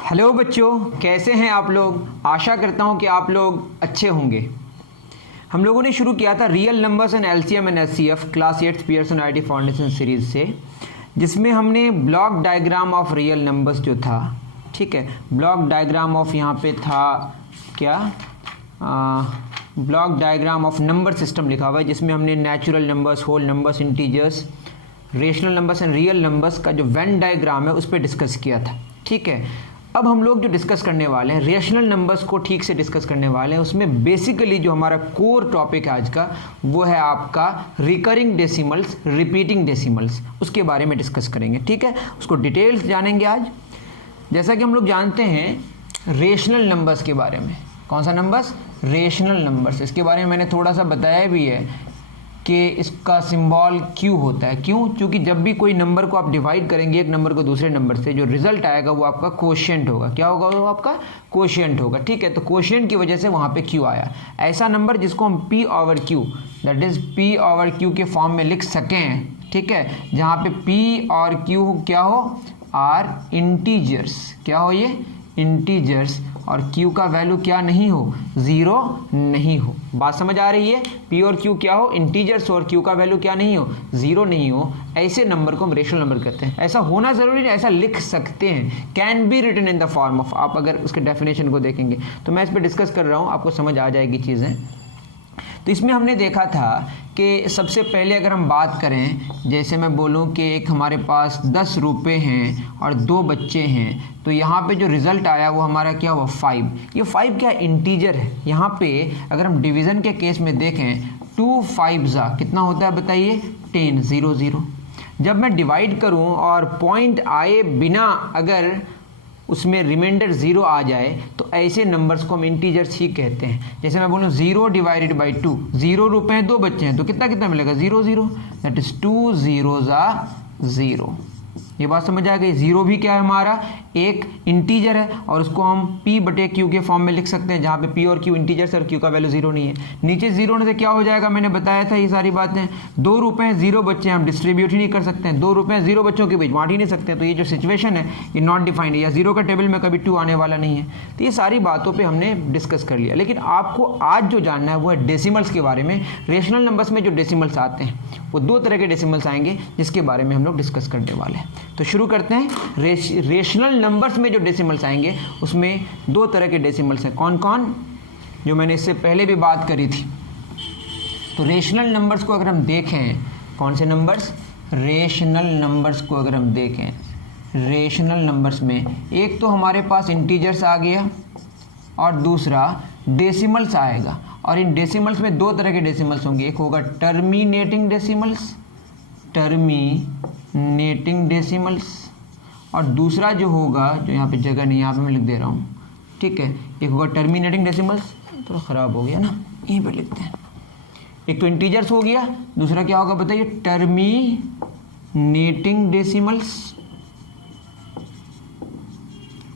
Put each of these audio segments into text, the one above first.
Hello बच्चों, कैसे हैं आप लोग। आशा करता हूं कि आप लोग अच्छे होंगे। हम लोगों ने शुरू किया था real numbers and LCM and HCF class 8 Pearson IT foundation series से, जिसमें हमने block diagram of real numbers जो था, ठीक है, ब्लॉक डायग्राम ऑफ यहाँ पे था क्या, block diagram of number system लिखा हुआ है, जिसमें हमने natural numbers, whole numbers, integers, rational numbers and real numbers का जो वेन डायग्राम है उस पर डिस्कस किया था। ठीक है, अब हम लोग जो डिस्कस करने वाले हैं रेशनल नंबर्स को ठीक से डिस्कस करने वाले हैं। उसमें बेसिकली जो हमारा कोर टॉपिक है आज का वो है आपका रिकरिंग डेसिमल्स, रिपीटिंग डेसिमल्स, उसके बारे में डिस्कस करेंगे। ठीक है, उसको डिटेल्स जानेंगे आज। जैसा कि हम लोग जानते हैं रेशनल नंबर्स के बारे में, कौन सा नंबर्स, रेशनल नंबर्स, इसके बारे में मैंने थोड़ा सा बताया भी है कि इसका सिंबल क्यू होता है। क्यों? क्योंकि जब भी कोई नंबर को आप डिवाइड करेंगे एक नंबर को दूसरे नंबर से, जो रिजल्ट आएगा वो आपका कोशिएंट होगा। क्या होगा? वो आपका कोशिएंट होगा। ठीक है, तो कोशिएंट की वजह से वहाँ पे क्यू आया। ऐसा नंबर जिसको हम P over Q, that is P over Q के फॉर्म में लिख सकें, ठीक है, जहाँ पे पी और क्यू क्या हो, आर इंटीजर्स, क्या हो ये, इंटीजर्स, और Q का वैल्यू क्या नहीं हो, जीरो नहीं हो। बात समझ आ रही है? P और Q क्या हो, इंटीजर्स, और Q का वैल्यू क्या नहीं हो, जीरो नहीं हो। ऐसे नंबर को हम रेशनल नंबर कहते हैं। ऐसा होना जरूरी नहीं, ऐसा लिख सकते हैं, can be written in the form of. आप अगर उसके डेफिनेशन को देखेंगे तो मैं इस पर डिस्कस कर रहा हूँ, आपको समझ आ जाएगी चीज़ें। तो इसमें हमने देखा था कि सबसे पहले अगर हम बात करें, जैसे मैं बोलूं कि एक हमारे पास 10 रुपये हैं और 2 बच्चे हैं, तो यहाँ पे जो रिज़ल्ट आया वो हमारा क्या हुआ, 5। ये 5 क्या इंटीजर है। यहाँ पे अगर हम डिवीज़न के केस में देखें, 2 5 कितना होता है बताइए, 10, 0 0। जब मैं डिवाइड करूँ और पॉइंट आए बिना अगर उसमें रिमाइंडर 0 आ जाए तो ऐसे नंबर्स को हम इंटीजर्स ही कहते हैं। जैसे मैं बोलूँ 0 डिवाइडेड बाई 2, 0 रुपये हैं, 2 बच्चे हैं, तो कितना कितना मिलेगा, 0 0, दैट इज 2 0 0। ये बात समझ आ गई। 0 भी क्या है, हमारा एक इंटीजर है, और उसको हम p बटे q के फॉर्म में लिख सकते हैं, जहाँ पे p और q इंटीजर्स और q का वैल्यू 0 नहीं है। नीचे 0 होने से क्या हो जाएगा, मैंने बताया था ये सारी बातें। 2 रुपये हैं, 0 बच्चे हैं, हम डिस्ट्रीब्यूट ही नहीं कर सकते हैं। 2 रुपये हैं, 0 बच्चों के बीच बांट ही नहीं सकते, तो ये जो सिचुएशन है ये नॉट डिफाइंड है, या 0 का टेबल में कभी 2 आने वाला नहीं है। तो ये सारी बातों पर हमने डिस्कस कर लिया। लेकिन आपको आज जो जानना है वो है डेसिमल्स के बारे में। रेशनल नंबर्स में जो डेसिमल्स आते हैं वो 2 तरह के डेसिमल्स आएंगे, जिसके बारे में हम लोग डिस्कस करने वाले हैं। तो शुरू करते हैं। रेशनल नंबर्स में जो डेसिमल्स आएंगे उसमें 2 तरह के डेसिमल्स हैं। कौन कौन? जो मैंने इससे पहले भी बात करी थी। तो रेशनल नंबर्स को अगर हम देखें, कौन से नंबर्स, रेशनल नंबर्स को अगर हम देखें, रेशनल नंबर्स में एक तो हमारे पास इंटीजर्स आ गया और दूसरा डेसिमल्स आएगा। और इन डेसिमल्स में 2 तरह के डेसिमल्स होंगे। एक होगा टर्मिनेटिंग डेसिमल्स, टर्मिनेटिंग डेसिमल्स, और दूसरा जो होगा, जो यहाँ पे जगह नहीं, यहाँ पे मैं लिख दे रहा हूँ, ठीक है, एक होगा टर्मिनेटिंग डेसिमल्स, थोड़ा ख़राब हो गया ना, यहीं पे लिखते हैं। एक तो इंटीजर्स हो गया, दूसरा क्या होगा बताइए, टर्मिनेटिंग डेसिमल्स,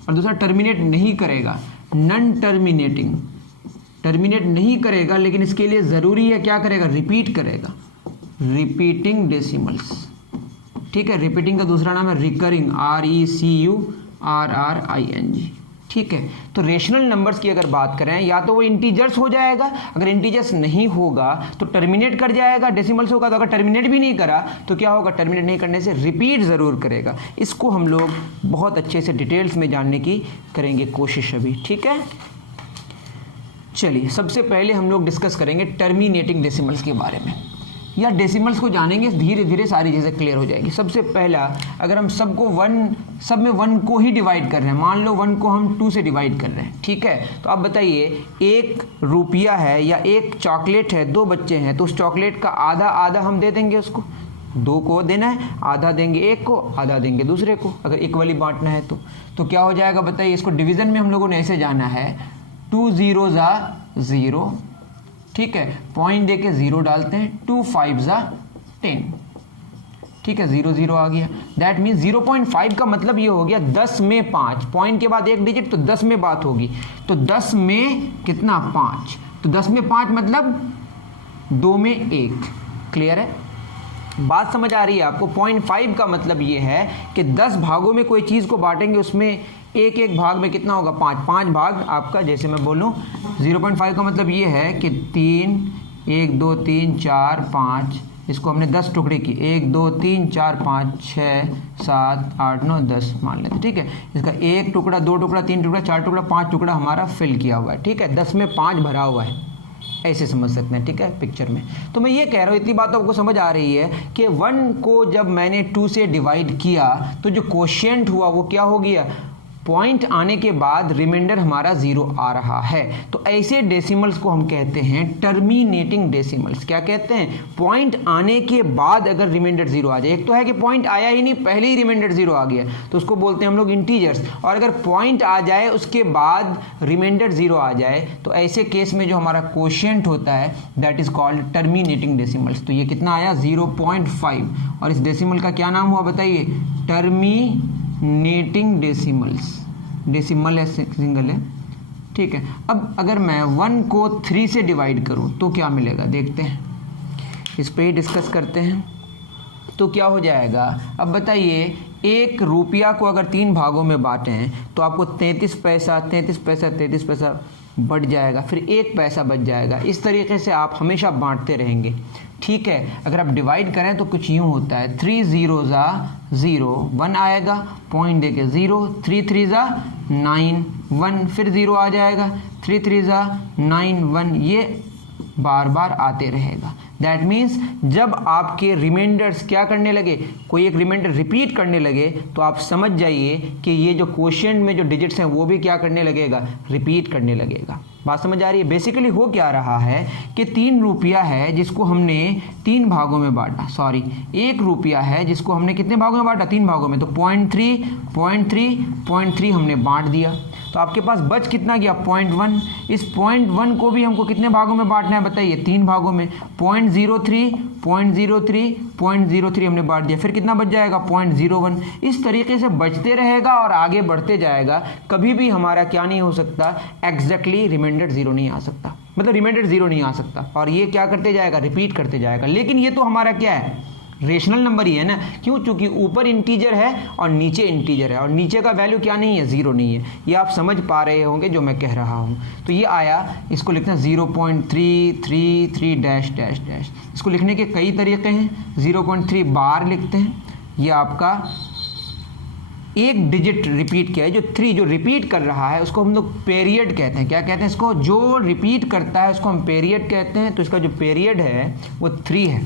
और दूसरा टर्मिनेट नहीं करेगा, नॉन टर्मिनेटिंग, टर्मिनेट नहीं करेगा, लेकिन इसके लिए ज़रूरी है क्या करेगा, रिपीट करेगा, रिपीटिंग डेसिमल्स। ठीक है, रिपीटिंग का दूसरा नाम है रिकरिंग, RECURRING। ठीक है, तो रेशनल नंबर्स की अगर बात करें, या तो वो इंटीजर्स हो जाएगा, अगर इंटीजर्स नहीं होगा तो टर्मिनेट कर जाएगा, डेसिमल्स होगा तो अगर टर्मिनेट भी नहीं करा तो क्या होगा, टर्मिनेट नहीं करने से रिपीट ज़रूर करेगा। इसको हम लोग बहुत अच्छे से डिटेल्स में जानने की करेंगे कोशिश अभी। ठीक है, चलिए सबसे पहले हम लोग डिस्कस करेंगे टर्मिनेटिंग डेसिमल्स के बारे में। या डेसिमल्स को जानेंगे, धीरे धीरे सारी चीज़ें क्लियर हो जाएगी। सबसे पहला, अगर हम सब में 1 को ही डिवाइड कर रहे हैं, मान लो 1 को हम 2 से डिवाइड कर रहे हैं, ठीक है, तो अब बताइए 1 रुपया है या 1 चॉकलेट है, 2 बच्चे हैं, तो उस चॉकलेट का आधा आधा हम दे देंगे उसको, 2 को देना है, आधा देंगे 1 को, आधा देंगे दूसरे को, अगर इक्वली बांटना है तो क्या हो जाएगा बताइए। इसको डिवीज़न में हम लोगों ने ऐसे जाना है, 2 0 0, ठीक है, पॉइंट देके 0 डालते हैं, 2 5 10, ठीक है, 0 0 आ गया। दैट मीन्स 0.5 का मतलब ये हो गया 10 में 5, पॉइंट के बाद 1 डिजिट, तो 10 में बात होगी, तो 10 में कितना, 5, तो 10 में 5 मतलब 2 में 1। क्लियर है, बात समझ आ रही है आपको। 0.5 का मतलब ये है कि 10 भागों में कोई चीज़ को बांटेंगे, उसमें एक एक भाग में कितना होगा 5, 5 भाग आपका, जैसे मैं बोलूँ 0.5 का मतलब ये है कि 3, 1 2 3 4 5, इसको हमने 10 टुकड़े की, 1 2 3 4 5 6 7 8 9 10 मान लेते, ठीक है। इसका 1 टुकड़ा, 2 टुकड़ा, 3 टुकड़ा, 4 टुकड़ा, 5 टुकड़ा हमारा फिल किया हुआ है, ठीक है। 10 में 5 भरा हुआ है, ऐसे समझ सकते हैं, ठीक है, पिक्चर में। तो मैं ये कह रहा हूँ, इतनी बात आपको समझ आ रही है कि 1 को जब मैंने 2 से डिवाइड किया तो जो कोशिएंट हुआ वो क्या हो गया, पॉइंट आने के बाद रिमाइंडर हमारा 0 आ रहा है। तो ऐसे डेसिमल्स को हम कहते हैं टर्मिनेटिंग डेसिमल्स। क्या कहते हैं, पॉइंट आने के बाद अगर रिमाइंडर 0 आ जाए। एक तो है कि पॉइंट आया ही नहीं, पहले ही रिमाइंडर 0 आ गया, तो उसको बोलते हैं हम लोग इंटीजर्स। और अगर पॉइंट आ जाए उसके बाद रिमाइंडर 0 आ जाए, तो ऐसे केस में जो हमारा कोशिएंट होता है that is called terminating decimals. तो ये कितना आया 0.5, और इस डेसिमल का क्या नाम हुआ बताइए, टर्मिनेटिंग डेसिमल्स। डेसिमल है, सिंगल है, ठीक है। अब अगर मैं 1 को 3 से डिवाइड करूं तो क्या मिलेगा, देखते हैं, इस पे ही डिस्कस करते हैं। तो क्या हो जाएगा, अब बताइए, 1 रुपया को अगर 3 भागों में बांटें तो आपको 33 पैसा 33 पैसा 33 पैसा बढ़ जाएगा, फिर 1 पैसा बच जाएगा। इस तरीके से आप हमेशा बांटते रहेंगे, ठीक है। अगर आप डिवाइड करें तो कुछ यूँ होता है, 3 0 ज़ा 0, 1 आएगा, पॉइंट देके 0, 3 3 ज़ा 9, 1 फिर 0 आ जाएगा, 3 3 ज़ा 9 1, ये बार बार आते रहेगा। दैट मीन्स जब आपके रिमाइंडर्स क्या करने लगे, कोई एक रिमाइंडर रिपीट करने लगे, तो आप समझ जाइए कि ये जो क्वोशिएंट में जो डिजिट्स हैं वो भी क्या करने लगेगा, रिपीट करने लगेगा। बात समझ आ रही है। बेसिकली हो क्या रहा है कि 3 रुपया है जिसको हमने 3 भागों में बांटा, सॉरी 1 रुपया है जिसको हमने कितने भागों में बांटा, 3 भागों में, तो 0.3 हमने बांट दिया, तो आपके पास बच कितना गया 0.1। इस 0.1 को भी हमको कितने भागों में बांटना है बताइए, 3 भागों में, 0.03 हमने बांट दिया, फिर कितना बच जाएगा 0.01। इस तरीके से बचते रहेगा और आगे बढ़ते जाएगा। कभी भी हमारा क्या नहीं हो सकता, एग्जैक्टली रिमाइंडर 0 नहीं आ सकता, मतलब रिमाइंडर 0 नहीं आ सकता, और ये क्या करते जाएगा, रिपीट करते जाएगा। लेकिन ये तो हमारा क्या है, रेशनल नंबर ही है ना, क्यों, चूंकि ऊपर इंटीजर है और नीचे इंटीजर है, और नीचे का वैल्यू क्या नहीं है, 0 नहीं है। ये आप समझ पा रहे होंगे जो मैं कह रहा हूँ। तो ये आया, इसको लिखते हैं 0.333 डैश डैश डैश। इसको लिखने के कई तरीके हैं, 0.3 बार लिखते हैं, ये आपका एक डिजिट रिपीट किया है, जो 3 जो रिपीट कर रहा है उसको हम लोग पीरियड कहते हैं। क्या कहते हैं इसको, जो रिपीट करता है उसको हम पीरियड कहते हैं। तो इसका जो पीरियड है वो 3 है,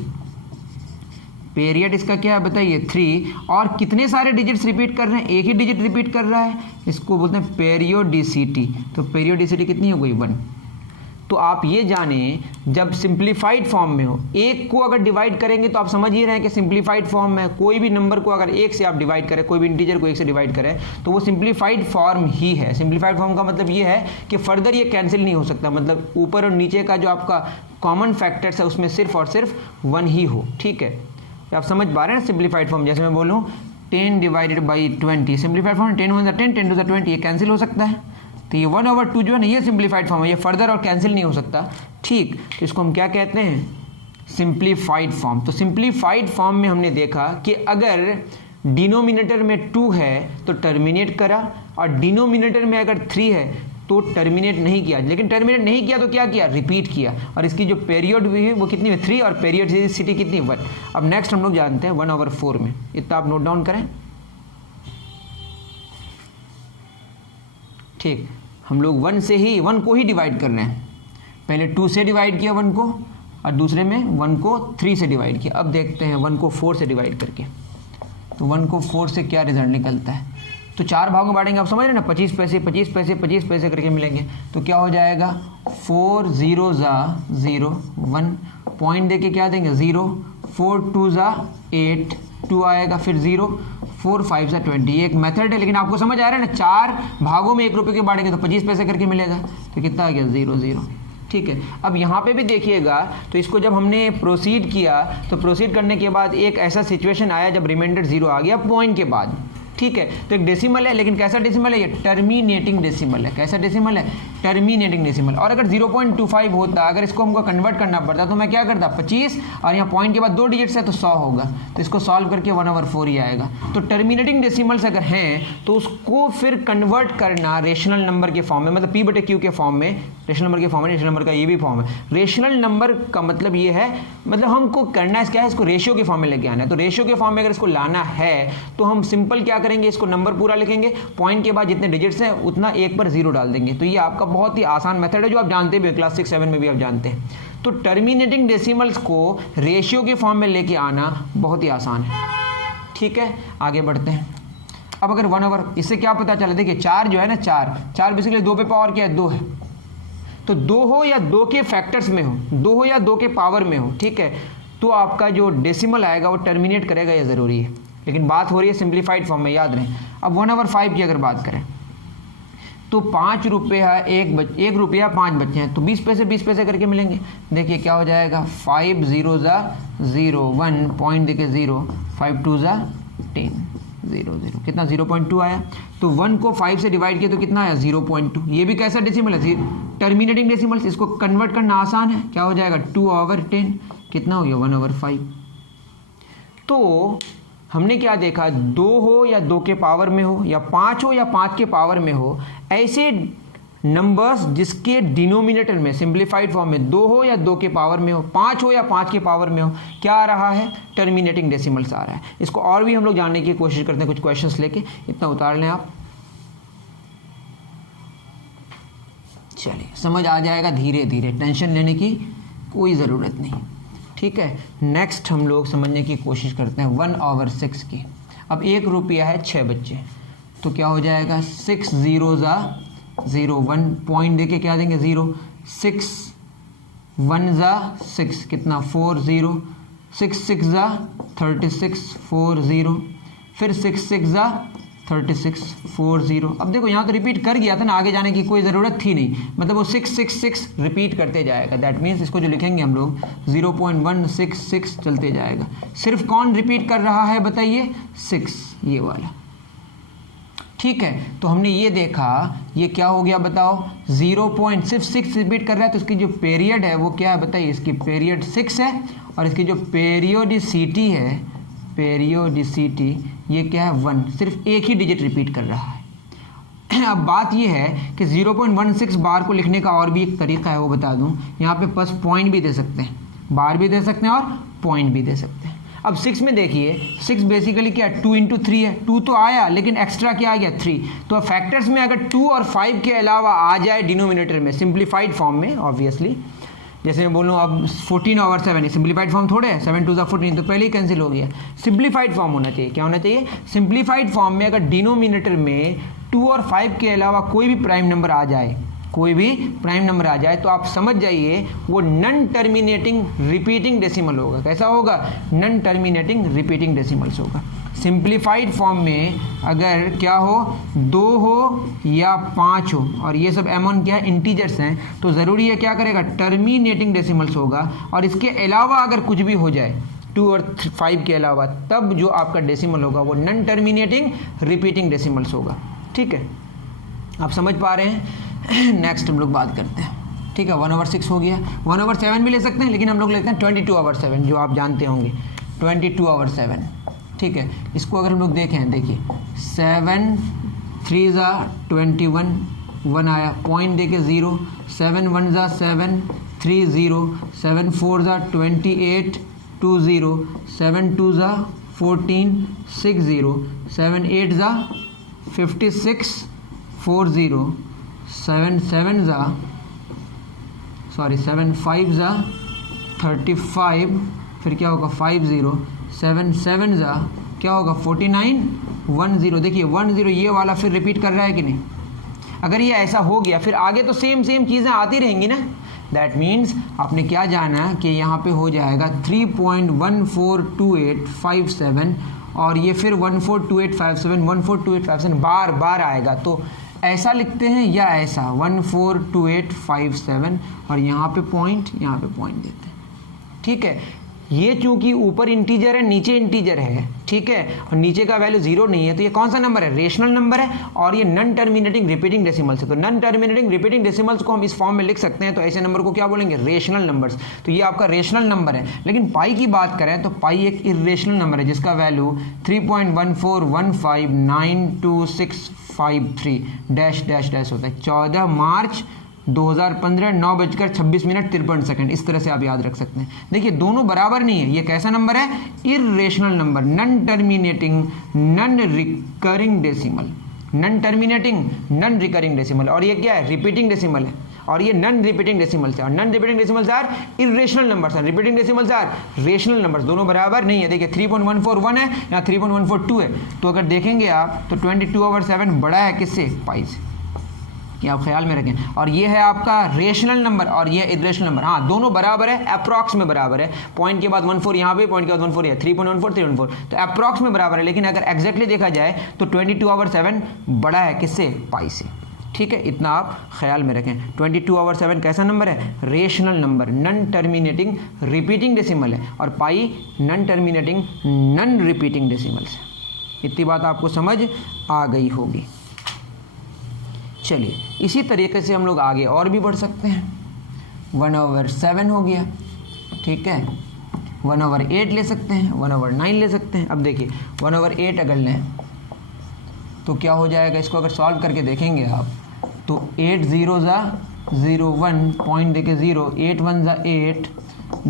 पीरियड इसका क्या है बताइए 3। और कितने सारे डिजिट्स रिपीट कर रहे हैं, एक ही डिजिट रिपीट कर रहा है, इसको बोलते हैं पेरियोडिसिटी। तो पेरियोडिसिटी कितनी हो गई 1। तो आप ये जाने, जब सिंप्लीफाइड फॉर्म में हो, 1 को अगर डिवाइड करेंगे तो आप समझ ही रहे हैं कि सिंप्लीफाइड फॉर्म में कोई भी नंबर को अगर 1 से आप डिवाइड करें, कोई भी इंटीजर को 1 से डिवाइड करें, तो वो सिंप्लीफाइड फॉर्म ही है। सिंप्लीफाइड फॉर्म का मतलब ये है कि फर्दर ये कैंसिल नहीं हो सकता, मतलब ऊपर और नीचे का जो आपका कॉमन फैक्टर्स है उसमें सिर्फ और सिर्फ 1 ही हो, ठीक है। आप समझ पा रहे हैं ना सिंप्लीफाइड फॉर्म। जैसे मैं बोलूँ 10 divided by 20, simplified form 10 1 10 10 to the 20, ये कैंसिल हो सकता है। तो ये 1/2 जो है ना, ये सिंप्लीफाइड फॉर्म है, ये फर्दर और कैंसिल नहीं हो सकता, ठीक। तो इसको हम क्या कहते हैं, सिंप्लीफाइड फॉर्म। तो सिंप्लीफाइड फॉर्म में हमने देखा कि अगर डिनोमिनेटर में 2 है तो टर्मिनेट करा, और डिनोमिनेटर में अगर 3 है तो टर्मिनेट नहीं किया। लेकिन टर्मिनेट नहीं किया तो क्या किया, रिपीट किया। और इसकी जो पीरियड भी है वो कितनी है 3, और पीरियडिसिटी कितनी 1। अब नेक्स्ट हम लोग जानते हैं 1/4 में, इतना आप नोट डाउन करें, ठीक। हम लोग 1 को ही डिवाइड कर रहे हैं, पहले 2 से डिवाइड किया 1 को, और दूसरे में 1 को 3 से डिवाइड किया। अब देखते हैं 1 को 4 से डिवाइड करके, तो 1 को 4 से क्या रिजल्ट निकलता है। तो 4 भागों में बांटेंगे, आप समझ रहे हैं ना, 25 पैसे 25 पैसे 25 पैसे करके मिलेंगे। तो क्या हो जाएगा, 4 0 ज़ा 0 1, पॉइंट देके क्या देंगे 0, 4 2 ज़ा 8 2 आएगा, फिर 0, 4 5 ज़ा 20। ये एक मेथड है, लेकिन आपको समझ आ रहा है ना, 4 भागों में 1 रुपये के बांटेंगे तो 25 पैसे करके मिलेगा। तो कितना आ गया 0 0, ठीक है। अब यहाँ पे भी देखिएगा, तो इसको जब हमने प्रोसीड किया, तो प्रोसीड करने के बाद एक ऐसा सिचुएशन आया जब रिमाइंडर 0 आ गया पॉइंट के बाद, ठीक है। तो एक डेसिमल है, लेकिन कैसा डेसिमल है ये? टर्मिनेटिंग डेसिमल है। कैसा डेसिमल है? Terminating decimal. और अगर 0.25 होता, अगर इसको हमको कन्वर्ट करना पड़ता तो मैं क्या करता, 25 और यहाँ पॉइंट के बाद 2 डिजिट्स है तो 100 होगा, तो इसको सॉल्व करके 1/4 ही आएगा। तो टर्मिनेटिंग डेसिमल्स अगर हैं तो उसको फिर कन्वर्ट करना रेशनल नंबर के फॉर्म में, मतलब p/q के फॉर्म में, रेशनल नंबर के फॉर्म में, रेशनल नंबर का ये भी फॉर्म है। रेशनल नंबर का मतलब ये है, मतलब हमको करना है क्या है, इसको रेशियो के फॉर्म में लेके आना है। तो रेशियो के फॉर्म में अगर इसको लाना है तो हम सिंपल क्या करेंगे, इसको नंबर पूरा लिखेंगे, पॉइंट के बाद जितने डिजिट्स हैं उतना एक पर 0 डाल देंगे। तो ये आपका बहुत ही आसान मेथड है जो आप जानते भी, क्लास 6-7 में भी आप जानते हैं। तो टर्मिनेटिंग डेसिमल्स को रेशियो के फॉर्म में लेके आना बहुत ही आसान है, ठीक है। आगे बढ़ते हैं। अब अगर 1/, इससे क्या पता चला, देखिए 4 जो है ना, 4 बेसिकली 2 पे पावर क्या है, 2 है। तो 2 हो या 2 के फैक्टर्स में हो, 2 हो या 2 के पावर में हो, ठीक है, तो आपका जो डेसिमल आएगा वो टर्मिनेट करेगा, ये ज़रूरी है। लेकिन बात हो रही है सिंप्लीफाइड फॉर्म में, याद रहे। अब 1/5 की अगर बात करें तो 5 रुपया 1 रुपया 5 बच्चे हैं, तो 20 पैसे करके मिलेंगे। देखिए क्या हो जाएगा, 5 0 ज़ा 0, 1 पॉइंट देके 0, 5 2 ज़ा 10, 0 0 कितना 0.2 आया। तो 1 को 5 से डिवाइड किया तो कितना आया, 0.2। ये भी कैसा डेसिमल है, टर्मिनेटिंग डेसिमल्स। इसको कन्वर्ट करना आसान है, क्या हो जाएगा, 2/10 कितना हो गया, 1/5। तो हमने क्या देखा, 2 हो या 2 के पावर में हो, या 5 हो या 5 के पावर में हो, ऐसे नंबर्स जिसके डिनोमिनेटर में सिंप्लीफाइड फॉर्म में 2 हो या 2 के पावर में हो, 5 हो या 5 के पावर में हो, क्या आ रहा है, टर्मिनेटिंग डेसिमल्स आ रहा है। इसको और भी हम लोग जानने की कोशिश करते हैं कुछ क्वेश्चंस लेके, इतना उतार लें आप, चलिए समझ आ जाएगा धीरे धीरे, टेंशन लेने की कोई ज़रूरत नहीं, ठीक है। नेक्स्ट हम लोग समझने की कोशिश करते हैं 1/6 की। अब 1 रुपया है, 6 बच्चे, तो क्या हो जाएगा, 6 0 ज़ा 0, 1 पॉइंट देके क्या देंगे, 0, 6 1 ज़ा 6 कितना, 4 0, 6 6 ज़ा 36, 4 0, फिर 6 6 ज़ा 36, 4 0। अब देखो यहाँ तो रिपीट कर गया था ना, आगे जाने की कोई ज़रूरत थी नहीं, मतलब वो 6 6 6 रिपीट करते जाएगा। दैट मीन्स इसको जो लिखेंगे हम लोग 0.166 चलते जाएगा। सिर्फ कौन रिपीट कर रहा है बताइए, 6, ये वाला, ठीक है। तो हमने ये देखा, ये क्या हो गया बताओ, सिर्फ 6 रिपीट कर रहा है, तो इसकी जो पीरियड है वो क्या है बताइए, इसकी पीरियड 6 है, और इसकी जो पीरियोडिसिटी है, पीरियोडिसिटी ये क्या है, 1, सिर्फ एक ही डिजिट रिपीट कर रहा है। अब बात ये है कि 0.16 बार को लिखने का और भी एक तरीका है, वो बता दूं। यहाँ पे बस पॉइंट भी दे सकते हैं, बार भी दे सकते हैं और पॉइंट भी दे सकते हैं। अब 6 में देखिए, 6 बेसिकली क्या है, 2 × 3 है, 2 तो आया लेकिन एक्स्ट्रा क्या आ गया, 3। तो फैक्टर्स में अगर 2 और 5 के अलावा आ जाए डिनोमिनेटर में सिंप्लीफाइड फॉर्म में, ऑब्वियसली जैसे मैं बोलूँ अब 14/7, सिंप्लीफाइड फॉर्म थोड़े है, 7 2 ज़ा 14, तो पहले ही कैंसिल हो गया। सिंप्लीफाइड फॉर्म होना चाहिए, क्या होना चाहिए, सिंप्लीफाइड फॉर्म में अगर डिनोमिनेटर में 2 और 5 के अलावा कोई भी प्राइम नंबर आ जाए, कोई भी प्राइम नंबर आ जाए, तो आप समझ जाइए वो नॉन टर्मिनेटिंग रिपीटिंग डेसिमल होगा। कैसा होगा, नॉन टर्मिनेटिंग रिपीटिंग डेसिमल्स होगा। सिंप्लीफाइड फॉर्म में अगर क्या हो, 2 हो या 5 हो, और ये सब एमॉन क्या है, इंटीजर्स हैं, तो ज़रूरी है क्या करेगा, टर्मिनेटिंग डेसिमल्स होगा। और इसके अलावा अगर कुछ भी हो जाए 2 और 5 के अलावा, तब जो आपका डेसिमल होगा वो नॉन टर्मिनेटिंग रिपीटिंग डेसिमल्स होगा, ठीक है। आप समझ पा रहे हैं। नेक्स्ट हम लोग बात करते हैं, ठीक है। 1/6 हो गया, 1/7 भी ले सकते हैं, लेकिन हम लोग लेते हैं 22/7, जो आप जानते होंगे 22/7, ठीक है। इसको अगर हम लोग देखें, देखिए 7 3 ज़ा 21, 1 आया, पॉइंट देके 0, 7 1 ज़ा 7, 3 0, 7 4 ज़ा 28, 2 0, 7 2 ज़ा 14, 6 0, 7 8 ज़ा 56, 4 0, 7 7 ज़ा 5 ज़ा 35, फिर क्या होगा 5 0, 7 7 ज़ा क्या होगा 49, 1 0। देखिए 1 0 ये वाला फिर रिपीट कर रहा है कि नहीं। अगर ये ऐसा हो गया फिर आगे तो सेम चीज़ें आती रहेंगी ना। दैट मीन्स आपने क्या जाना कि यहाँ पे हो जाएगा 3.142857, और ये फिर 142857, 142857 बार बार आएगा। तो ऐसा लिखते हैं या ऐसा 142857, और यहाँ पे पॉइंट देते हैं, ठीक है। ये चूंकि ऊपर इंटीजर है नीचे इंटीजर है, ठीक है, और नीचे का वैल्यू 0 नहीं है, तो ये कौन सा नंबर है? रेशनल नंबर है, और ये नॉन टर्मिनेटिंग रिपीटिंग डेसिमल्स है। तो नॉन टर्मिनेटिंग रिपीटिंग डेसिमल्स को हम इस फॉर्म में लिख सकते हैं, तो ऐसे नंबर को क्या बोलेंगे? Rational numbers. तो ये आपका रेशनल नंबर है। लेकिन पाई की बात करें तो पाई एक इर्रेशनल नंबर है जिसका वैल्यू 3.141592653 डैश डैश डैश होता है। 14 मार्च 2015 9:26 इस तरह से आप याद रख सकते हैं। देखिए दोनों बराबर नहीं है। ये कैसा नंबर है? Irrational number, non terminating non recurring decimal, non terminating non recurring decimal. और ये क्या है? रिपीटिंग डेसिमल है, और ये नॉन रिपीटिंग डेसिमल्स है। और non repeating decimals are irrational numbers, repeating decimals are rational numbers. दोनों बराबर नहीं है। देखिए 3.141 है या 3.142 है, तो अगर देखेंगे आप तो 22/7 बड़ा है किससे? पाई से। ये आप ख्याल में रखें। और ये है आपका रेशनल नंबर और ये इर्रेशनल नंबर। हाँ दोनों बराबर है, अप्रॉक्स में बराबर है। पॉइंट के बाद 14 यहाँ पे, पॉइंट के बाद 14 है, 3.14 3.4, तो अप्रॉक्स में बराबर है। लेकिन अगर एग्जैक्टली देखा जाए तो 22/7 बड़ा है किससे? पाई से। ठीक है, इतना आप ख्याल में रखें। 22/7 कैसा नंबर है? Rational number, non terminating repeating decimal है, और pi non terminating non repeating decimals है। इतनी बात आपको समझ आ गई होगी। चलिए इसी तरीके से हम लोग आगे और भी बढ़ सकते हैं। 1/7 हो गया, ठीक है, 1/8 ले सकते हैं, 1/9 ले सकते हैं। अब देखिए 1/8 अगर लें तो क्या हो जाएगा? इसको अगर सॉल्व करके देखेंगे आप तो 8 0 ज़ा 0 1 पॉइंट देके 0, 8 1 ज़ा 8,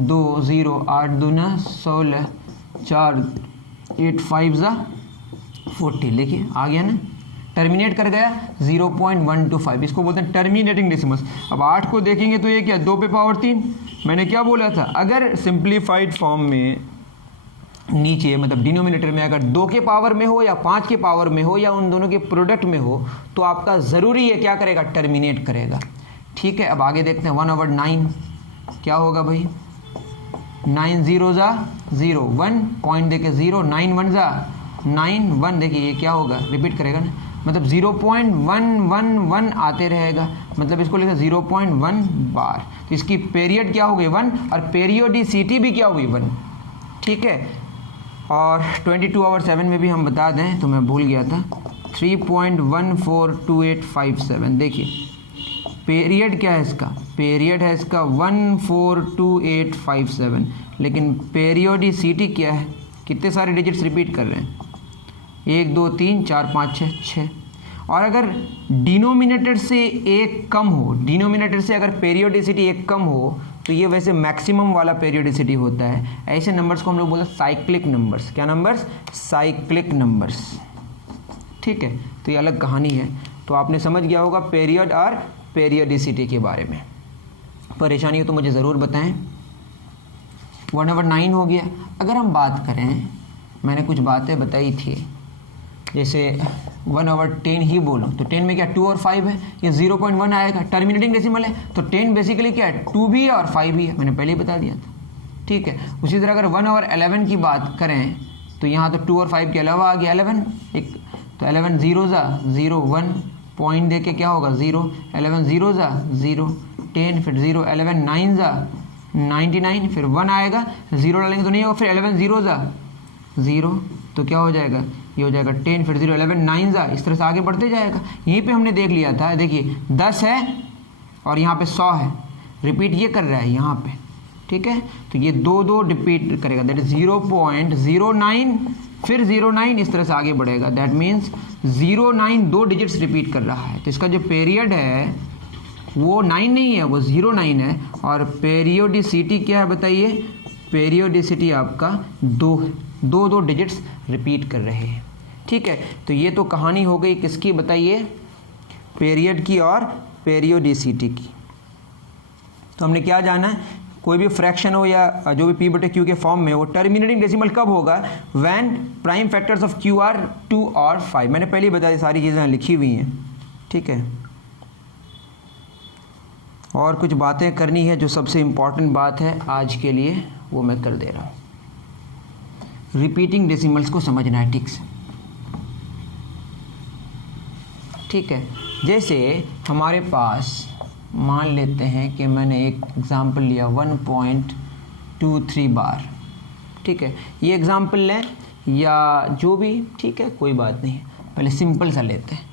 2 0, 8 दूना 16, 4 8 5 ज़ा 40। देखिए आ गया ना, टर्मिनेट कर गया 0.125, इसको बोलते हैं टर्मिनेटिंग डेसिमल्स। अब 8 को देखेंगे तो ये क्या? 2 पे पावर 3। मैंने क्या बोला था? अगर सिंप्लीफाइड फॉर्म में नीचे मतलब डिनोमिनेटर में अगर 2 के पावर में हो या 5 के पावर में हो या उन दोनों के प्रोडक्ट में हो तो आपका ज़रूरी है क्या करेगा? टर्मिनेट करेगा। ठीक है, अब आगे देखते हैं 1/9 क्या होगा भाई? 9 0 ज़ा 0 1 पॉइंट देके 0, 9 1 ज़ा 9 1। देखिए ये क्या होगा? रिपीट करेगा ना, मतलब 0.111 आते रहेगा, मतलब इसको लिखा 0.1 बार। तो इसकी पीरियड क्या हो गई? 1, और पेरियोडिसिटी भी क्या हुई? 1। ठीक है, और 22/7 में भी हम बता दें तो मैं भूल गया था 3.142857। देखिए पीरियड क्या है इसका? पीरियड है इसका 142857, लेकिन पेरियोडिसिटी क्या है? कितने सारे डिजिट्स रिपीट कर रहे हैं? 1 2 3 4 5 6। और अगर डिनोमिनेटर से एक कम हो, डिनोमिनेटर से अगर पेरियोडिसिटी एक कम हो तो ये वैसे मैक्सिमम वाला पेरियोडिसिटी होता है। ऐसे नंबर्स को हम लोग बोलते हैं साइक्लिक नंबर्स। क्या नंबर्स? Cyclic numbers. ठीक है, तो ये अलग कहानी है। तो आपने समझ गया होगा पीरियड और पेरियोडिसिटी के बारे में। परेशानी हो तो मुझे ज़रूर बताएं। 1/9 हो गया। अगर हम बात करें, मैंने कुछ बातें बताई थी, जैसे 1/10 ही बोलो तो 10 में क्या 2 और 5 है, ये 0.1 आएगा, टर्मिनेटिंग डेसिमल है, तो 10 बेसिकली क्या है? 2 भी है और 5 भी है, मैंने पहले ही बता दिया था। ठीक है, उसी तरह अगर 1/11 की बात करें तो यहाँ तो 2 और 5 के अलावा आ गया 11 एक, तो 11 0 ज़ा 0 1 पॉइंट दे के क्या होगा? 0, 11 0 ज़ा 0, 10 फिर 0, 11 9 ज़ा 99, फिर 1 आएगा, 0 डालेंगे तो नहीं होगा, फिर 11 0 ज़ा 0, तो क्या हो जाएगा? ये हो जाएगा 10 फिर 0, 11 9 ज़ा, इस तरह से आगे बढ़ते जाएगा। यहीं पे हमने देख लिया था, देखिए 10 है और यहाँ पे 100 है, रिपीट ये कर रहा है यहाँ पे। ठीक है, तो ये 2 रिपीट करेगा, दैट इज 0.09 फिर 09, इस तरह से आगे बढ़ेगा। दैट मीन्स 09 2 डिजिट्स रिपीट कर रहा है। तो इसका जो पीरियड है वो 9 नहीं है, वो 09 है। और पेरियोडिसिटी क्या है बताइए? पेरियोडिसिटी आपका 2 है, 2 डिजिट्स रिपीट कर रहे हैं। ठीक है, तो ये तो कहानी हो गई किसकी बताइए? पीरियड की और पेरियोडिसिटी की। तो हमने क्या जाना है? कोई भी फ्रैक्शन हो या जो भी P/Q के फॉर्म में, वो टर्मिनेटिंग डेसिमल कब होगा? When prime factors of Q are 2 और 5। मैंने पहले ही बताया, सारी चीज़ें लिखी हुई हैं। ठीक है, और कुछ बातें करनी है, जो सबसे इम्पॉर्टेंट बात है आज के लिए वो मैं कर दे रहा हूँ। रिपीटिंग डेसिमल्स को समझना है ठीक से। ठीक है, जैसे हमारे पास मान लेते हैं कि मैंने एक एग्जांपल लिया 1.23 बार, ठीक है, ये एग्जाम्पल लें या जो भी, ठीक है, कोई बात नहीं, पहले सिंपल सा लेते हैं।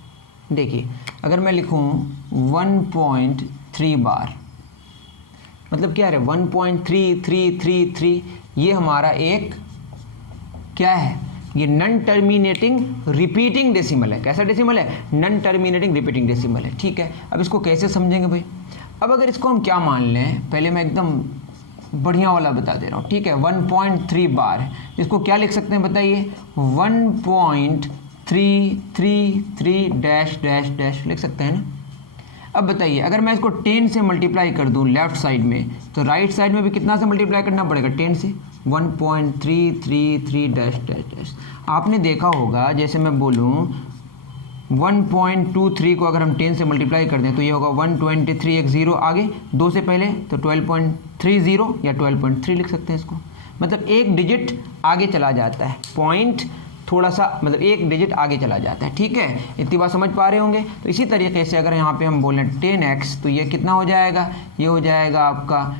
देखिए अगर मैं लिखूं 1.3 बार, मतलब क्या है 1.3333, ये हमारा एक क्या है, ये नॉन टर्मिनेटिंग रिपीटिंग डेसिमल है। कैसा डेसिमल है? नॉन टर्मिनेटिंग रिपीटिंग डेसिमल है। ठीक है, अब इसको कैसे समझेंगे भाई? अब अगर इसको हम क्या मान लें, पहले मैं एकदम बढ़िया वाला बता दे रहा हूँ। ठीक है, 1.3 बार है, इसको क्या लिख सकते हैं बताइए? 1.333 डैश डैश डैश लिख सकते हैं ना। अब बताइए अगर मैं इसको 10 से मल्टीप्लाई कर दूं लेफ्ट साइड में, तो राइट साइड में भी कितना से मल्टीप्लाई करना पड़ेगा? 10 से। 1.333 डैश डैश डैश। आपने देखा होगा जैसे मैं बोलूं 1.23 को अगर हम 10 से मल्टीप्लाई कर दें तो ये होगा 123, एक 0 आगे 2 से पहले, तो 12.30 या 12.3 लिख सकते हैं इसको। मतलब एक डिजिट आगे चला जाता है, पॉइंट थोड़ा सा, मतलब एक डिजिट आगे चला जाता है। ठीक है, इतनी बात समझ पा रहे होंगे। तो इसी तरीके से अगर यहाँ पे हम बोलें 10x, तो ये कितना हो जाएगा? ये हो जाएगा आपका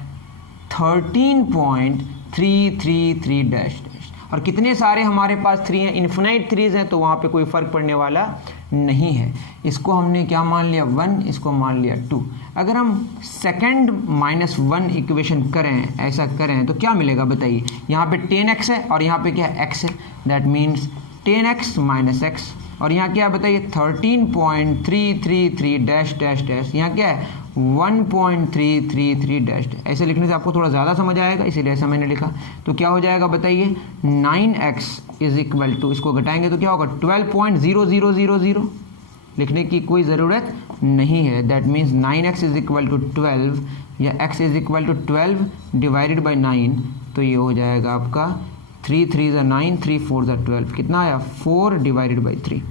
13.333 डैश डैश। और कितने सारे हमारे पास 3 हैं, इन्फिनाइट 3s हैं, तो वहाँ पे कोई फ़र्क पड़ने वाला नहीं है। इसको हमने क्या मान लिया? 1, इसको मान लिया 2। अगर हम सेकंड -1 इक्वेशन करें, ऐसा करें, तो क्या मिलेगा बताइए? यहाँ पे 10x है और यहाँ पे क्या है? x है। That means 10x - x। और यहाँ क्या है बताइए? 13.333 डैश डैश डैश। यहाँ क्या है? 1.333 डैश। ऐसे लिखने से आपको थोड़ा ज़्यादा समझ आएगा, इसीलिए ऐसा मैंने लिखा। तो क्या हो जाएगा बताइए? 9x इज इक्वल टू, इसको घटाएंगे तो क्या होगा? 12.0000। लिखने की कोई ज़रूरत नहीं है। That means 9x is equal to 12 या x is equal to 12 divided by 9। तो ये हो जाएगा आपका 3 3 9, 3 4 12। कितना आया? 4 डिवाइडेड बाई 3।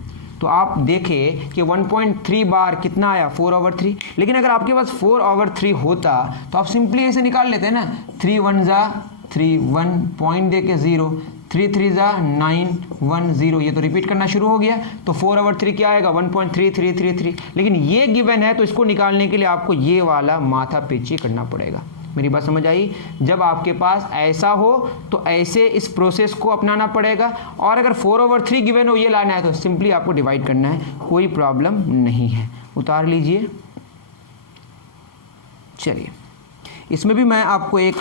तो आप देखें कि 1.3 बार कितना आया? 4/3। लेकिन अगर आपके पास 4/3 होता तो आप सिंपली ऐसे निकाल लेते हैं ना, 3 1 ज़ा 3, 1 पॉइंट दे के 0, 3 3 ज़ा 9, 1 0। ये तो रिपीट करना शुरू हो गया, तो 4/3 क्या आएगा? 1.3333। लेकिन ये गिवन है, तो इसको निकालने के लिए आपको ये वाला माथा पेची करना पड़ेगा। मेरी बात समझ आई? जब आपके पास ऐसा हो तो ऐसे इस प्रोसेस को अपनाना पड़ेगा, और अगर 4/3 गिवन हो, ये लाना है, तो सिंपली आपको डिवाइड करना है, कोई प्रॉब्लम नहीं है। उतार लीजिए। चलिए, इसमें भी मैं आपको एक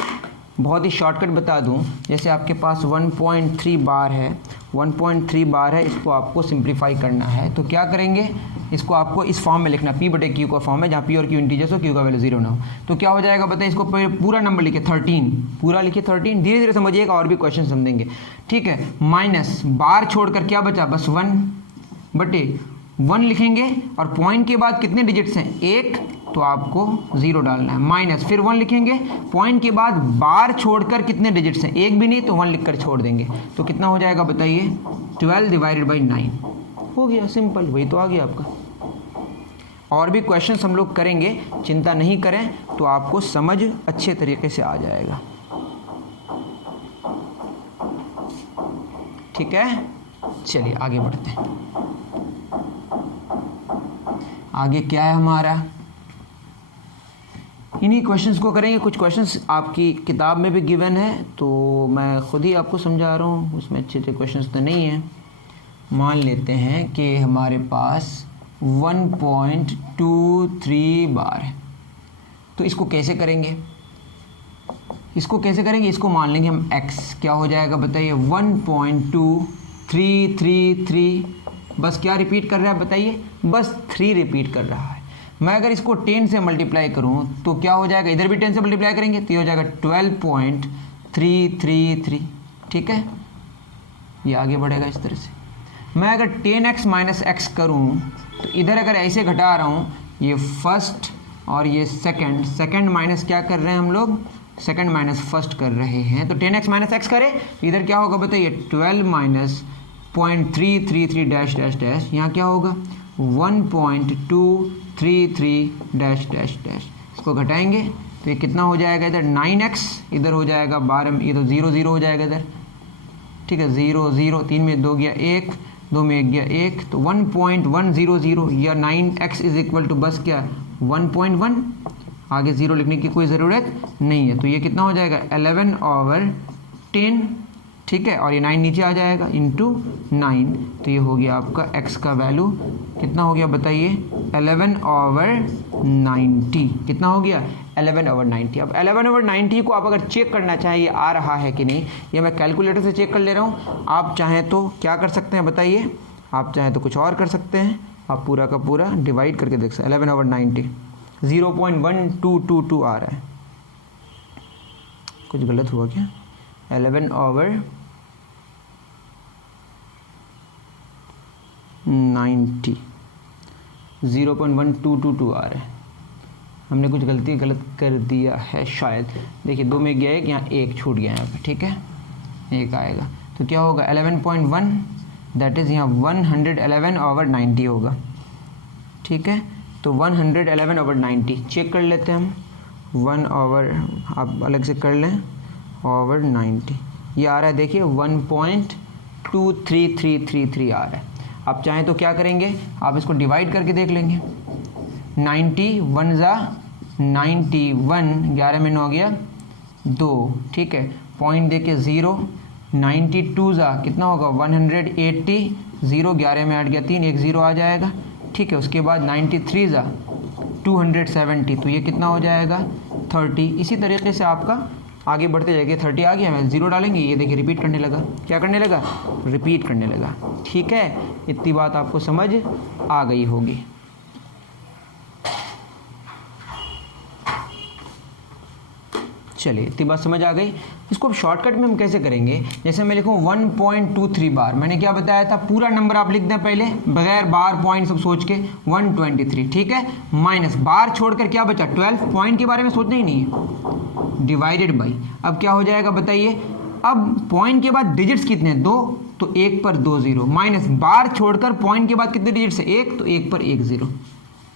बहुत ही शॉर्टकट बता दूं। जैसे आपके पास 1.3 बार है, 1.3 बार है, इसको आपको सिंप्लीफाई करना है। तो क्या करेंगे? इसको आपको इस फॉर्म में लिखना, P/Q का फॉर्म है, जहाँ P और Q इंटीजर्स हो, Q का वैल्यू 0 ना हो। तो क्या हो जाएगा बताइए? इसको पूरा नंबर लिखिए, 13, पूरा लिखिए 13। धीरे धीरे समझिएगा, और भी क्वेश्चन समझेंगे। ठीक है, माइनस बार छोड़कर क्या बचा? बस 1/1 लिखेंगे, और पॉइंट के बाद कितने डिजिट्स हैं? 1, तो आपको 0 डालना है। माइनस फिर 1 लिखेंगे, पॉइंट के बाद बार छोड़कर कितने डिजिट्स हैं? 1 भी नहीं, तो 1 लिखकर छोड़ देंगे। तो कितना हो जाएगा बताइए? 12 डिवाइडेड बाई 9 हो गया। सिंपल, वही तो आ गया आपका। और भी क्वेश्चंस हम लोग करेंगे, चिंता नहीं करें, तो आपको समझ अच्छे तरीके से आ जाएगा। ठीक है, चलिए आगे बढ़ते हैं। आगे क्या है हमारा? इन्हीं क्वेश्चंस को करेंगे। कुछ क्वेश्चंस आपकी किताब में भी गिवन है, तो मैं खुद ही आपको समझा रहा हूँ, उसमें अच्छे अच्छे क्वेश्चंस तो नहीं हैं। मान लेते हैं कि हमारे पास 1.23 बार है, तो इसको कैसे करेंगे? इसको मान लेंगे हम x। क्या हो जाएगा बताइए? 1.2333। बस क्या रिपीट कर रहा है बताइए? बस 3 रिपीट कर रहा है। मैं अगर इसको 10 से मल्टीप्लाई करूं तो क्या हो जाएगा? इधर भी 10 से मल्टीप्लाई करेंगे तो ये हो जाएगा 12.333। ठीक है, ये आगे बढ़ेगा इस तरह से। मैं अगर 10x - x करूं तो इधर अगर ऐसे घटा रहा हूं, ये फर्स्ट और ये सेकंड माइनस क्या कर रहे हैं हम लोग? सेकंड माइनस फर्स्ट कर रहे हैं। तो 10x - x करें तो इधर क्या होगा बताइए? 12 - 0.333 डैश डैश डैश। यहाँ क्या होगा? 1.233 डैश डैश डैश। इसको घटाएंगे तो ये कितना हो जाएगा? इधर 9x, इधर हो जाएगा 12, ये तो 0 0 हो जाएगा इधर। ठीक है, 0 0, 3 में 2 गया 1, 2 में 1 गया 1, तो 1.100 या 9x इज इक्वल टू बस क्या? 1.1। आगे 0 लिखने की कोई ज़रूरत नहीं है। तो ये कितना हो जाएगा? 11/10 ठीक है, और ये 9 नीचे आ जाएगा इंटू 9, तो ये हो गया आपका x का वैल्यू कितना हो गया बताइए 11/90। कितना हो गया 11/90। अब 11/90 को आप अगर चेक करना चाहें ये आ रहा है कि नहीं, ये मैं कैलकुलेटर से चेक कर ले रहा हूँ। आप चाहें तो क्या कर सकते हैं बताइए, आप चाहें तो कुछ और कर सकते हैं, आप पूरा का पूरा डिवाइड करके देख सकते हैं। 11/90 0.1222 आ रहा है, कुछ गलत हुआ क्या? 11/90 0.1222 आ रहा है। हमने कुछ गलत कर दिया है शायद। देखिए 2 में गया एक, यहाँ 1 छूट गया यहाँ पे, ठीक है, 1 आएगा तो क्या होगा 11.1, दैट इज़ यहाँ 111/90 होगा। ठीक है, तो 111/90 चेक कर लेते हैं हम। 1 आप अलग से कर लें ओवर 90, ये आ रहा है देखिए 1.23333 आ रहा है। आप चाहें तो क्या करेंगे, आप इसको डिवाइड करके देख लेंगे। 91 ज़ा 91, 11 में 9 गया 2, ठीक है, पॉइंट देके 0। 92 ज़ा कितना होगा 180, 0 11 में 8 गया 3, 1 0 आ जाएगा। ठीक है, उसके बाद 93 ज़ा 270, तो ये कितना हो जाएगा 30। इसी तरीके से आपका आगे बढ़ते जाएंगे। 30 आ गया, मैं 0 डालेंगे, ये देखिए रिपीट करने लगा। क्या करने लगा? रिपीट करने लगा। ठीक है, इतनी बात आपको समझ आ गई होगी। चलिए इतनी बात समझ आ गई। इसको अब शॉर्टकट में हम कैसे करेंगे, जैसे मैं लिखूँ 1.23 बार, मैंने क्या बताया था, पूरा नंबर आप लिख दें पहले बगैर बार पॉइंट सब सोच के 123, ठीक है, माइनस बार छोड़कर क्या बचा 12, पॉइंट के बारे में सोचना ही नहीं है, डिवाइडेड बाई। अब क्या हो जाएगा बताइए, अब पॉइंट के बाद डिजिट्स कितने 2, तो 1 पर 2 0, माइनस बार छोड़कर पॉइंट के बाद कितने डिजिट्स है 1, तो 1 पर 1 0।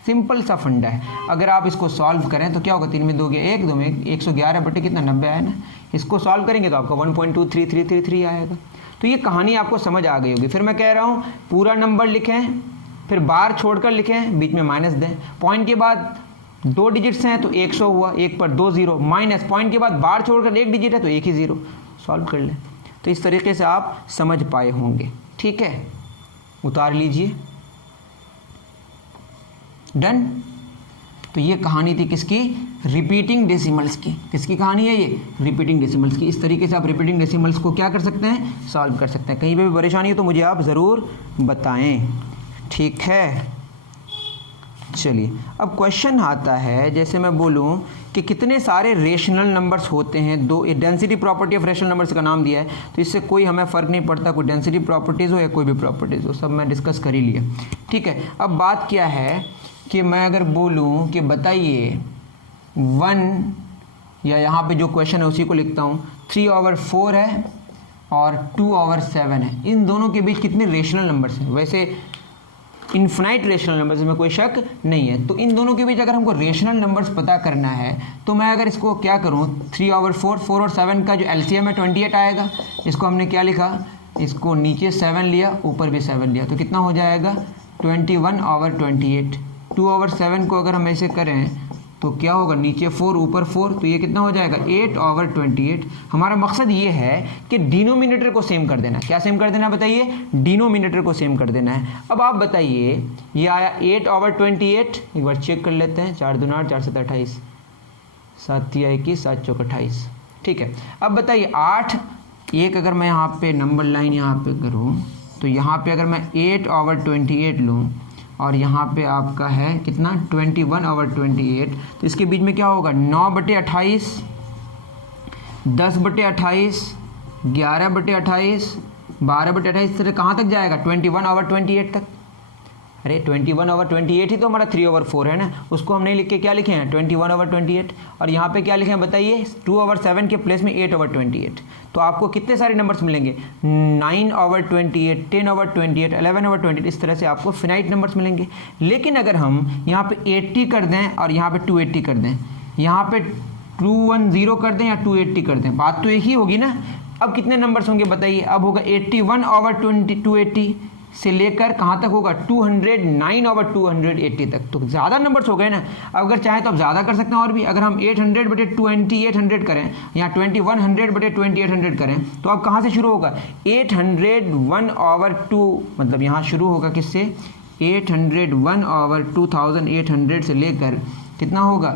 सिंपल सा फंडा है। अगर आप इसको सॉल्व करें तो क्या होगा, 3 में 2 गया 1, 2 में 111 बटे कितना 90 आया ना। इसको सॉल्व करेंगे तो आपका 1.23333 आएगा। तो ये कहानी आपको समझ आ गई होगी। फिर मैं कह रहा हूँ पूरा नंबर लिखें, फिर बार छोड़कर लिखें, बीच में माइनस दें, पॉइंट के बाद 2 डिजिट्स हैं तो 100 हुआ, 1 पर 2 0, माइनस पॉइंट के बाद बार छोड़कर 1 डिजिट है तो 1 ही 0, सॉल्व कर लें। तो इस तरीके से आप समझ पाए होंगे। ठीक है, उतार लीजिए, डन। तो ये कहानी थी किसकी, रिपीटिंग डेसिमल्स की। किसकी कहानी है ये, रिपीटिंग डेसिमल्स की। इस तरीके से आप रिपीटिंग डेसिमल्स को क्या कर सकते हैं, सॉल्व कर सकते हैं। कहीं पे भी परेशानी हो तो मुझे आप ज़रूर बताएं। ठीक है, चलिए अब क्वेश्चन आता है, जैसे मैं बोलूं कि कितने सारे रेशनल नंबर्स होते हैं। दो density property of rational numbers का नाम दिया है, तो इससे कोई हमें फ़र्क नहीं पड़ता, कोई डेंसिटी प्रॉपर्टीज़ हो या कोई भी प्रॉपर्टीज़ हो, सब मैं डिस्कस कर ही लिया। ठीक है, अब बात क्या है कि मैं अगर बोलूं कि बताइए 1, या यहाँ पे जो क्वेश्चन है उसी को लिखता हूँ, 3/4 है और 2/7 है, इन दोनों के बीच कितने रेशनल नंबर्स हैं। वैसे इन्फिनाइट रेशनल नंबर्स में कोई शक नहीं है, तो इन दोनों के बीच अगर हमको रेशनल नंबर्स पता करना है तो मैं अगर इसको क्या करूँ, 3/4, 4 और 7 का जो एलसीएम है 28 आएगा। इसको हमने क्या लिखा, इसको नीचे 7 लिया, ऊपर भी 7 लिया, तो कितना हो जाएगा 21/28। 2/7 को अगर हम ऐसे करें तो क्या होगा, नीचे 4 ऊपर 4, तो ये कितना हो जाएगा 8/28। हमारा मकसद ये है कि डिनोमिनेटर को सेम कर देना। क्या सेम कर देना बताइए, डिनोमिनेटर को सेम कर देना है। अब आप बताइए ये आया 8/28, एक बार चेक कर लेते हैं, 4 दूना 8, 4 7 28, 7 तिया 21, 7 चौक 28। ठीक है, अब बताइए 8, एक अगर मैं यहाँ पे नंबर लाइन यहाँ पे करूँ तो यहाँ पे अगर मैं 8/28 लूँ और यहाँ पे आपका है कितना 21/28, तो इसके बीच में क्या होगा 9/28, 10/28, 11/28, 12/28, इस तरह कहाँ तक जाएगा 21/28 तक। अरे 21/28 ही तो हमारा 3/4 है ना, उसको हम नहीं लिख के क्या लिखे हैं 21/28, और यहाँ पे क्या लिखे हैं बताइए 2/7 के प्लेस में 8/28। तो आपको कितने सारे नंबर्स मिलेंगे 9/28, 10/28, 11/28, इस तरह से आपको फिनाइट नंबर्स मिलेंगे। लेकिन अगर हम यहाँ पे 80 कर दें और यहाँ पे 280 कर दें, यहाँ पे 210 कर दें या 280 कर दें, बात तो एक ही होगी ना। अब कितने नंबर्स होंगे बताइए, अब होगा 81/280, से लेकर कहाँ तक होगा 209 ओवर 280 तक। तो ज़्यादा नंबर्स हो गए ना। अब अगर चाहे तो आप ज़्यादा कर सकते हैं और भी। अगर हम 800 बटे 2800 करें या 2100 बटे 2800 करें तो अब कहाँ से शुरू होगा 801 ओवर 2, मतलब यहाँ शुरू होगा किससे 801 ओवर 2800 से लेकर कितना होगा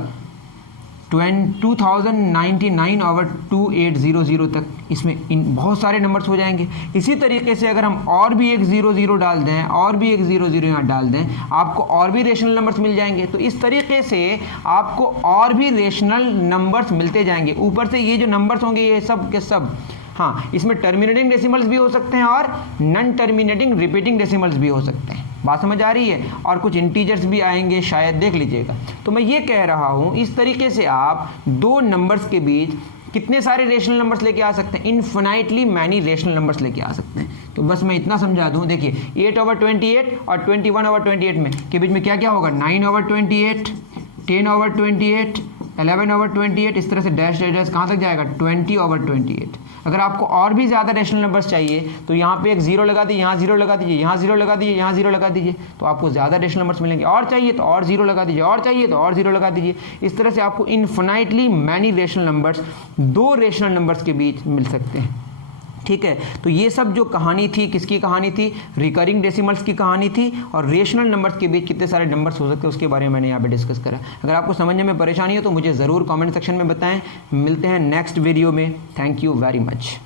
2099 ओवर 2800 तक। इसमें इन बहुत सारे नंबर्स हो जाएंगे। इसी तरीके से अगर हम और भी एक 00 डाल दें और भी एक 00 यहाँ डाल दें, आपको और भी रेशनल नंबर्स मिल जाएंगे। तो इस तरीके से आपको और भी रेशनल नंबर्स मिलते जाएंगे। ऊपर से ये जो नंबर्स होंगे ये सब के सब, हाँ, इसमें टर्मिनेटिंग डेसिमल्स भी हो सकते हैं और नॉन टर्मिनेटिंग रिपीटिंग डेसिमल्स भी हो सकते हैं। बात समझ आ रही है? और कुछ इंटीजर्स भी आएंगे शायद, देख लीजिएगा। तो मैं ये कह रहा हूँ इस तरीके से आप दो नंबर्स के बीच कितने सारे रेशनल नंबर्स लेके आ सकते हैं, इन्फिनाइटली मैनी रेशनल नंबर्स लेके आ सकते हैं। तो बस मैं इतना समझा दूँ। देखिए 8 ओवर 28 और 21 ओवर 28 में के बीच में क्या क्या होगा 9 ओवर 28, 10 ओवर 28, 11 ओवर 28, इस तरह से डैश डैश डैश कहाँ तक जाएगा 20 ओवर 28। अगर आपको और भी ज़्यादा रेशनल नंबर्स चाहिए तो यहाँ पे एक जीरो लगा दीजिए, यहाँ जीरो लगा दीजिए, यहाँ जीरो लगा दीजिए, यहाँ जीरो लगा दीजिए, तो आपको ज़्यादा रेशनल नंबर्स मिलेंगे। और चाहिए तो और जीरो लगा दीजिए, और चाहिए तो और जीरो लगा दीजिए। इस तरह से आपको इन्फिनाइटली मैनी रेशनल नंबर्स दो रेशनल नंबर्स के बीच मिल सकते हैं। ठीक है, तो ये सब जो कहानी थी किसकी कहानी थी, रिकरिंग डेसिमल्स की कहानी थी। और रेशनल नंबर्स के बीच कितने सारे नंबर्स हो सकते हैं उसके बारे में मैंने यहाँ पे डिस्कस करा। अगर आपको समझने में परेशानी हो तो मुझे ज़रूर कमेंट सेक्शन में बताएं। मिलते हैं नेक्स्ट वीडियो में। Thank you very much.